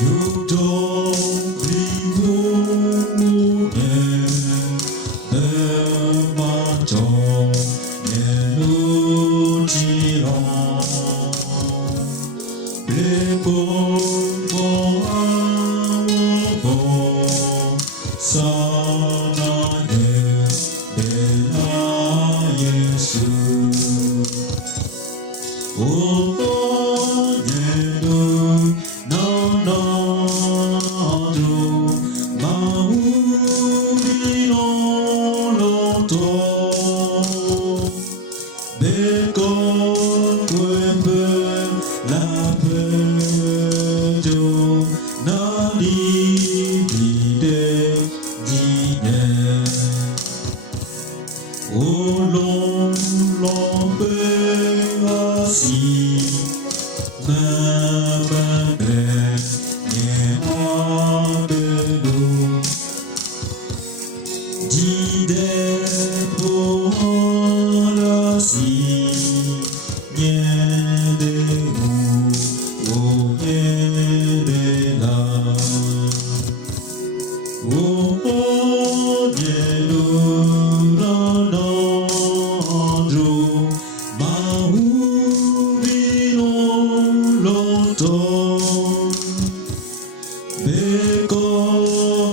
You don't believe 내만 정해 누지라 불보아오고 사랑해 내나 예수 오늘은 너나도 마음이 놀러도 내것 quiempre la perdo 나리 비대 니네 올롱롱 베아시 마마네 예아데루 지데 보라시 예데우 오예데나 오예루라나드루 마우비노로토 내것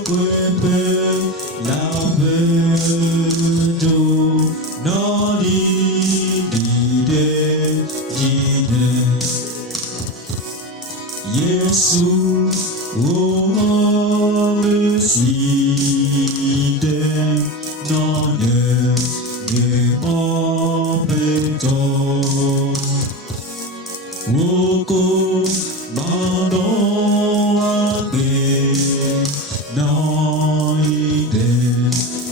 quiempre la perdo 나리 비대지네 예수 오르시되 너의 예 앞에서 오고 만원하게 너희들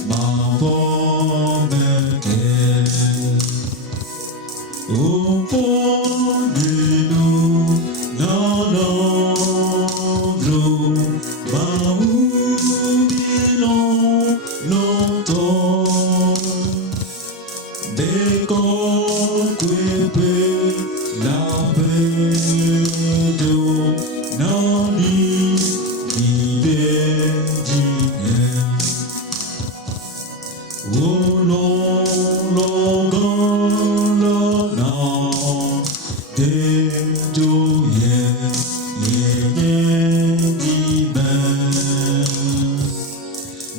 마법에게 오늘도 나눠도 마음이 놀러도 내것 quiempre la perdo 나니 기대지네 오롱롱거러나 대조의 예예지만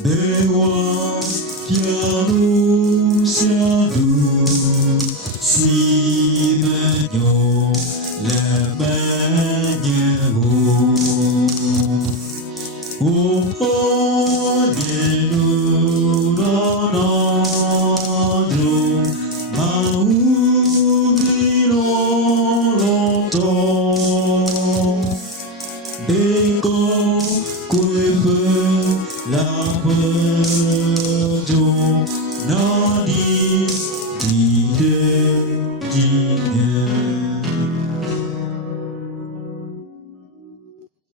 내와 피아노 샤루 시메뇨